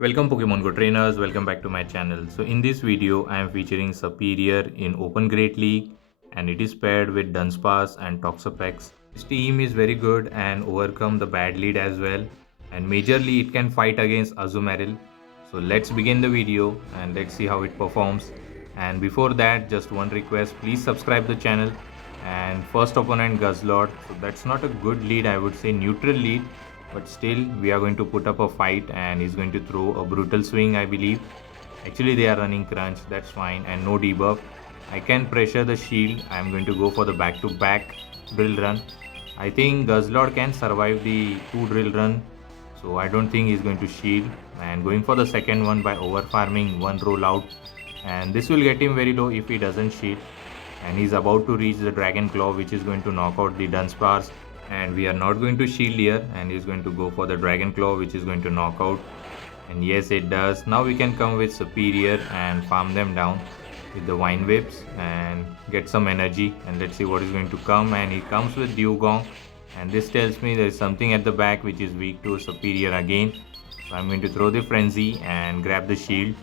Welcome Pokemon Go trainers, welcome back to my channel. So in this video I am featuring Serperior in Open Great League and it is paired with Dunsparce and Toxapex. This team is very good and overcome the bad lead as well, and majorly it can fight against Azumarill. So let's begin the video and let's see how it performs. And before that, just one request, please subscribe the channel. And first opponent Guzzlord, so that's not a good lead, I would say neutral lead, but still we are going to put up a fight and he's going to throw a brutal swing, I believe. Actually they are running crunch, that's fine, and no debuff. I can pressure the shield. I'm going to go for the back to back drill run. I think Guzzlord can survive the two drill run, so I don't think he's going to shield, and going for the second one by over farming one roll out, and this will get him very low if he doesn't shield. And he's about to reach the Dragon Claw, which is going to knock out the Dunsparce, and we are not going to shield here, and he's going to go for the Dragon Claw, which is going to knock out. And yes, it does. Now we can come with Serperior and farm them down with the Vine Whips and get some energy, and let's see what is going to come. And he comes with Dewgong, and this tells me there is something at the back which is weak to Serperior again. So I'm going to throw the Frenzy and grab the shield.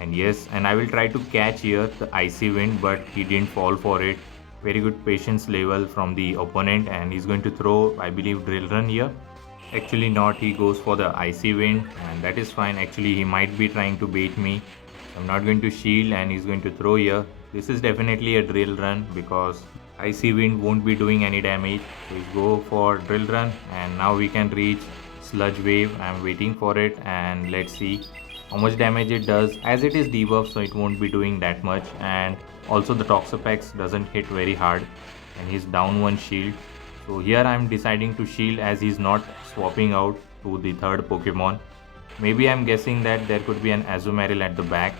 And yes, and I will try to catch here the Icy Wind, but he didn't fall for it. Very good patience level from the opponent, and he's going to throw, I believe, Drill Run here. Actually not, he goes for the Icy Wind, and that is fine. Actually he might be trying to bait me. I'm not going to shield, and he's going to throw here. This is definitely a Drill Run because Icy Wind won't be doing any damage. So he's go for Drill Run, and now we can reach Sludge Wave. I'm waiting for it, and let's see how much damage it does, as it is debuff, so it won't be doing that much. And also the Toxapex doesn't hit very hard, and he's down one shield. So here I'm deciding to shield as he's not swapping out to the third Pokemon. Maybe I'm guessing that there could be an Azumarill at the back,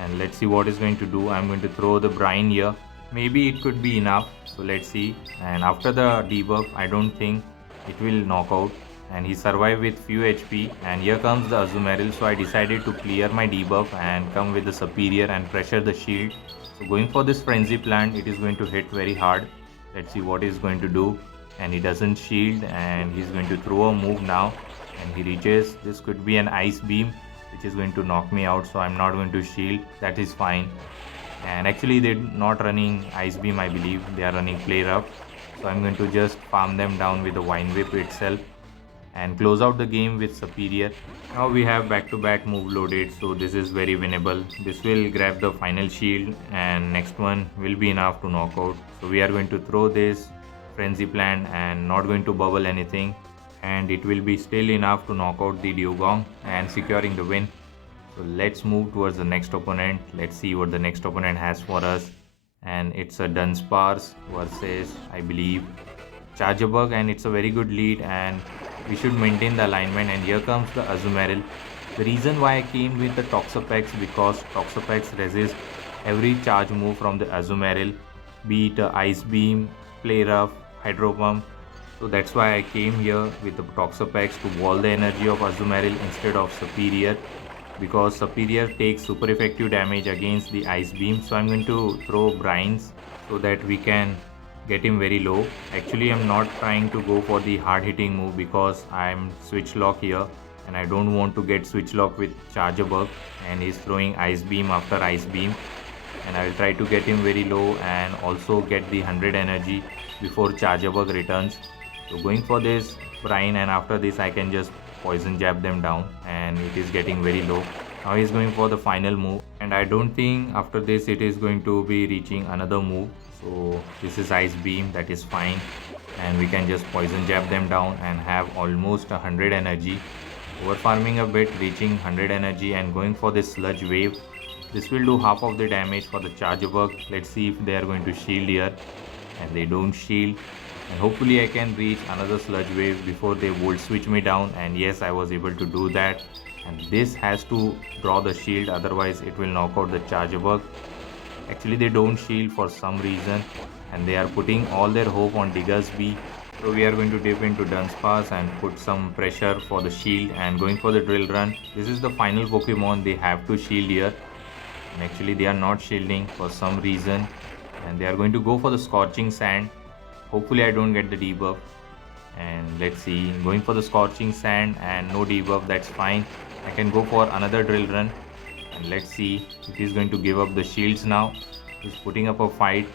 and let's see what is going to do. I'm going to throw the Brine here. Maybe it could be enough, so let's see. And after the debuff, I don't think it will knock out, and he survived with few HP. And here comes the Azumarill, so I decided to clear my debuff and come with the Serperior and pressure the shield. So going for this Frenzy Plant, it is going to hit very hard. Let's see what he's going to do. And he doesn't shield, and he's going to throw a move now, and he reaches. This could be an Ice Beam which is going to knock me out, so I'm not going to shield. That is fine. And actually they're not running Ice Beam, I believe they are running Play Rough, so I'm going to just farm them down with the Vine Whip itself and close out the game with Serperior. Now we have back-to-back move loaded, so this is very winnable. This will grab the final shield, and next one will be enough to knock out. So we are going to throw this Frenzy Plant and not going to bubble anything, and it will be still enough to knock out the Dewgong and securing the win. So let's move towards the next opponent. Let's see what the next opponent has for us, and it's a Dunsparce versus, I believe, Charjabug, and it's a very good lead, and we should maintain the alignment. And here comes the Azumarill. The reason why I came with the Toxapex, because Toxapex resists every charge move from the Azumarill, be it Ice Beam, Play Rough, Hydro Pump. So that's why I came here with the Toxapex to wall the energy of Azumarill instead of Serperior, because Serperior takes super effective damage against the Ice Beam. So I'm going to throw Brines so that we can get him very low. Actually I'm not trying to go for the hard hitting move because I'm switch lock here, and I don't want to get switch lock with Charjabug, and he's throwing Ice Beam after Ice Beam, and I will try to get him very low and also get the 100 energy before Charjabug returns. So going for this Brine, and after this I can just poison jab them down, and it is getting very low. Now he's going for the final move, and I don't think after this it is going to be reaching another move. So this is Ice Beam, that is fine, and we can just poison jab them down and have almost 100 energy. Over farming a bit, reaching 100 energy, and going for this Sludge Wave. This will do half of the damage for the Charjabug. Let's see if they are going to shield here, and they don't shield. And hopefully I can reach another Sludge Wave before they Volt Switch me down, and yes, I was able to do that. And this has to draw the shield, otherwise it will knock out the Charjabug. Actually they don't shield for some reason, and they are putting all their hope on Diggersby. So we are going to dip into Dunsparce and put some pressure for the shield, and going for the Drill Run. This is the final Pokemon, they have to shield here, and actually they are not shielding for some reason, and they are going to go for the Scorching Sand. Hopefully I don't get the debuff, and let's see, going for the Scorching Sand and no debuff, that's fine. I can go for another drill run, and let's see if he's going to give up the shields now. He's putting up a fight,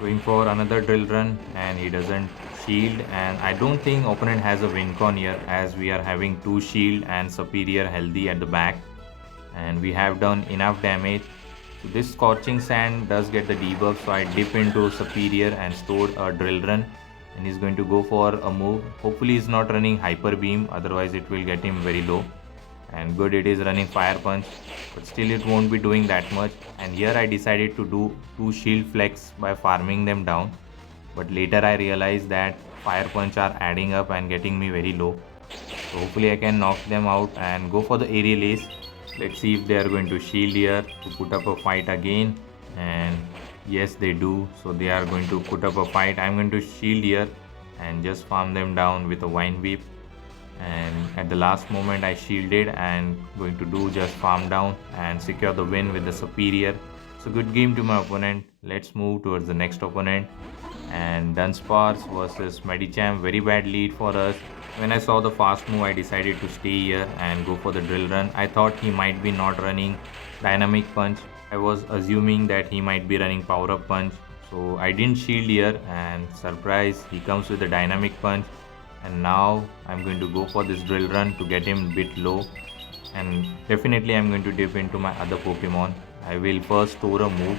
going for another drill run, and he doesn't shield. And I don't think opponent has a win con here, as we are having 2 shield and Serperior healthy at the back, and we have done enough damage. So this scorching sand does get the debuff, so I dip into Serperior and stored a drill run, and he's going to go for a move. Hopefully he's not running hyper beam, otherwise it will get him very low. And good, it is running fire punch, but still it won't be doing that much. And here I decided to do 2 shield flex by farming them down, but later I realized that fire punch are adding up and getting me very low. So hopefully I can knock them out and go for the aerial ace. Let's see if they are going to shield here to put up a fight again. And yes, they do. So they are going to put up a fight. I'm going to shield here and just farm them down with a vine whip. And at the last moment I shielded and going to do just farm down and secure the win with the Serperior. So good game to my opponent. Let's move towards the next opponent. And Dunsparce versus Medicham, very bad lead for us. When I saw the fast move, I decided to stay here and go for the drill run. I thought he might be not running dynamic punch. I was assuming that he might be running power up punch. So I didn't shield here, and surprise, he comes with a dynamic punch. And now I'm going to go for this drill run to get him a bit low. And definitely I'm going to dip into my other Pokemon. I will first store a move,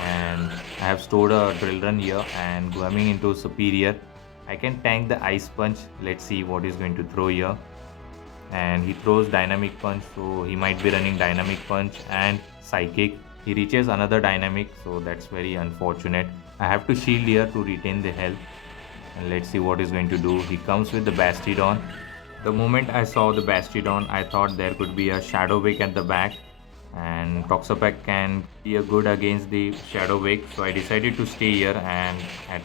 and I have stored a drill run here and coming into Serperior. I can tank the ice punch. Let's see what he's going to throw here. And he throws dynamic punch, so he might be running dynamic punch and psychic. He reaches another dynamic, so that's very unfortunate. I have to shield here to retain the health. And let's see what he's going to do. He comes with the Bastidon. The moment I saw the Bastidon, I thought there could be a Shadow Wake at the back, and Toxapex can be a good against the Shadow Wake. So I decided to stay here, and at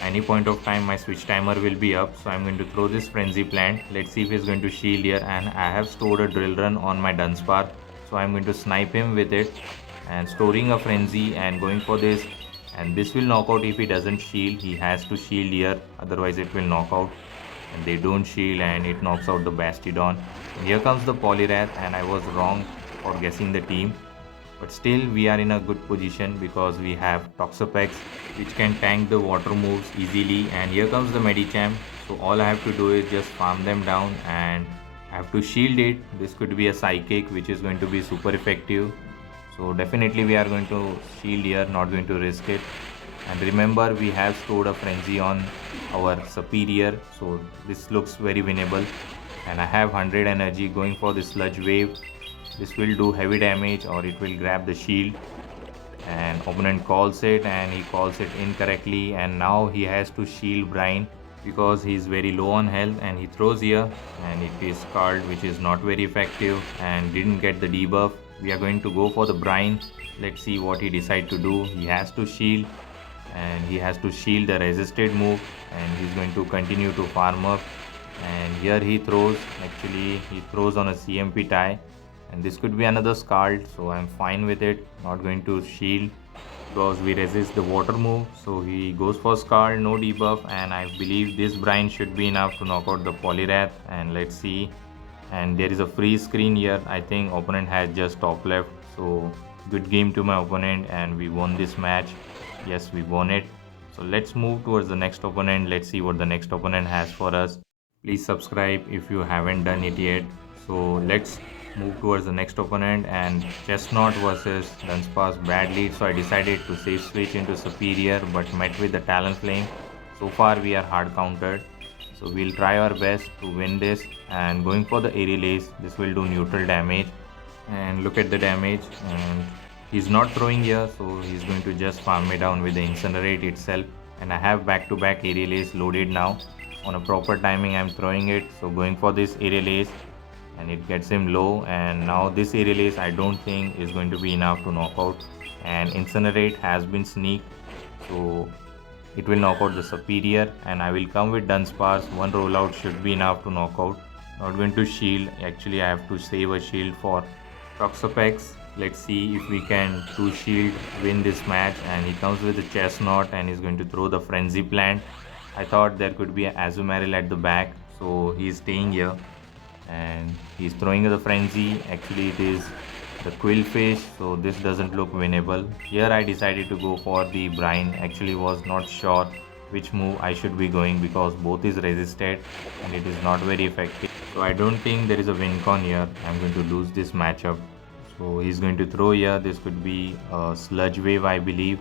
any point of time my switch timer will be up. So I'm going to throw this Frenzy Plant. Let's see if he's going to shield here, and I have stored a drill run on my Dunsparce. So I'm going to snipe him with it and storing a Frenzy and going for this. And this will knock out if he doesn't shield. He has to shield here, otherwise it will knock out. And they don't shield, and it knocks out the Bastidon. And here comes the Poliwrath, and I was wrong for guessing the team. But still we are in a good position because we have Toxapex, which can tank the water moves easily. And here comes the Medicham. So all I have to do is just farm them down, and I have to shield it. This could be a Psychic, which is going to be super effective. So definitely we are going to shield here, not going to risk it. And remember, we have stored a Frenzy on our Serperior, so this looks very winnable. And I have 100 energy going for the Sludge Wave. This will do heavy damage, or it will grab the shield. And opponent calls it, and he calls it incorrectly. And now he has to shield Brine because he is very low on health, and he throws here, and it is Scald, which is not very effective and didn't get the debuff. We are going to go for the Brine. Let's see what he decides to do. He has to shield, and he has to shield the resisted move, and he's going to continue to farm up. And here he throws, actually he throws on a CMP tie, and this could be another Scald, so I'm fine with it. Not going to shield because we resist the water move. So he goes for Scald, no debuff, and I believe this Brine should be enough to knock out the Poliwrath. And let's see. And there is a freeze screen here. I think opponent has just top left. So good game to my opponent, and we won this match. Yes, we won it. So let's move towards the next opponent. Let's see what the next opponent has for us. Please subscribe if you haven't done it yet. So let's move towards the next opponent. And Chestnut versus Dunsparce, bad lead, so I decided to safe switch into Serperior, but met with the Talonflame. So far we are hard countered, so we'll try our best to win this. And going for the aerial ace, this will do neutral damage. And look at the damage, and he's not throwing here, so he's going to just farm me down with the Incinerate itself. And I have back-to-back aerial ace loaded now. On a proper timing I'm throwing it, so going for this aerial ace, and it gets him low. And now this aerial ace I don't think is going to be enough to knock out. And Incinerate has been sneaked, so it will knock out the Serperior. And I will come with Dunsparce. One rollout should be enough to knock out. Not going to shield, actually I have to save a shield for Toxapex. Let's see if we can 2 shield win this match. And he comes with the Chestnut, and he's going to throw the Frenzy Plant. I thought there could be an Azumarill at the back, so he's staying here. and he's throwing the frenzy. Actually it is the quillfish, so this doesn't look winnable. Here I decided to go for the brine. Actually was not sure which move I should be going because both is resisted and it is not very effective. So I don't think there is a win con here. I'm going to lose this matchup. So he's going to throw here. This could be a sludge wave, I believe,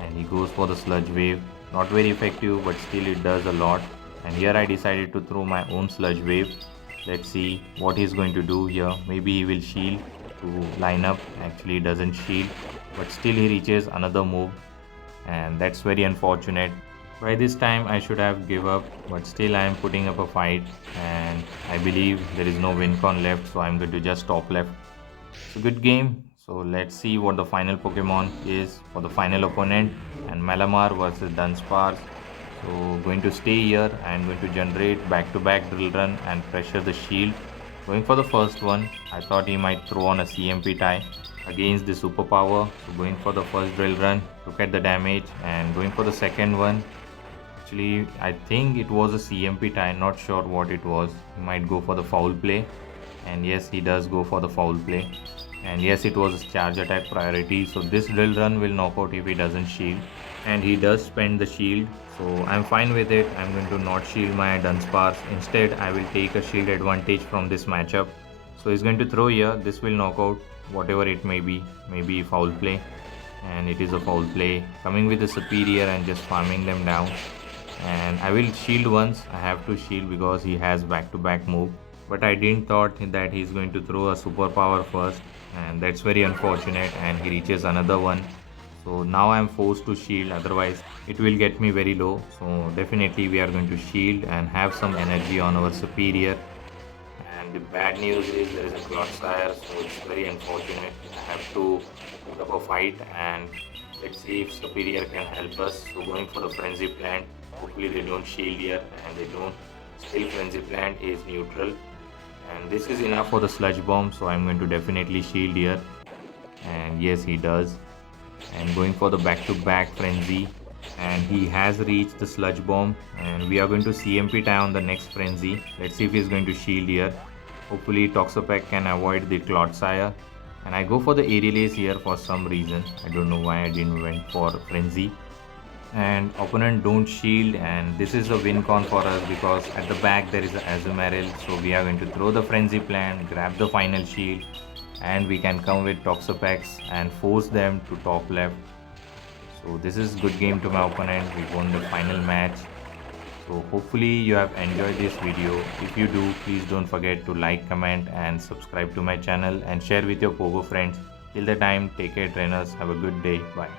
and he goes for the sludge wave. Not very effective, but still it does a lot. And here I decided to throw my own sludge wave. Let's see what he's going to do here. Maybe he will shield to line up. Actually he doesn't shield, but still he reaches another move, and that's very unfortunate. By this time I should have give up, but still I am putting up a fight, and I believe there is no win con left, so I'm going to just top left. It's a good game. So let's see what the final Pokemon is for the final opponent, and Malamar versus Dunsparce. So going to stay here and going to generate back-to-back drill run and pressure the shield. Going for the first one, I thought he might throw on a CMP tie against the superpower. So going for the first drill run, look at the damage, and going for the second one. Actually, I think it was a CMP tie, not sure what it was. He might go for the foul play, and yes, he does go for the foul play. And yes, it was a charge attack priority, so this drill run will knock out if he doesn't shield, and he does spend the shield, so I'm fine with it. I'm going to not shield my Dunsparce. Instead I will take a shield advantage from this matchup. So he's going to throw here. This will knock out whatever it may be, maybe foul play, and it is a foul play. Coming with the Serperior and just farming them down, and I will shield once. I have to shield because he has back-to-back move, but I didn't thought that he's going to throw a superpower first, and that's very unfortunate, and he reaches another one. So now I'm forced to shield, otherwise it will get me very low. So definitely we are going to shield and have some energy on our Serperior. And the bad news is there is a Clodsire, so it's very unfortunate. I have to put up a fight, and let's see if Serperior can help us. So going for the Frenzy Plant. Hopefully they don't shield here, and they don't. Still Frenzy Plant is neutral, and this is enough for the Sludge Bomb, so I'm going to definitely shield here. And yes, he does. And going for the back-to-back Frenzy, and he has reached the Sludge Bomb, and we are going to CMP tie on the next Frenzy. Let's see if he's going to shield here. Hopefully Toxapex can avoid the Clodsire, and I go for the Aerial Ace here for some reason. I don't know why I didn't went for Frenzy. And opponent don't shield, and this is a win con for us because at the back there is a Azumarill. So we are going to throw the Frenzy Plant, grab the final shield, and we can come with Toxapex and force them to top left. So this is good game to my opponent. We won the final match. So hopefully you have enjoyed this video. If you do, please don't forget to like, comment and subscribe to my channel, and share with your Pogo friends. Till the time, take care trainers. Have a good day. Bye.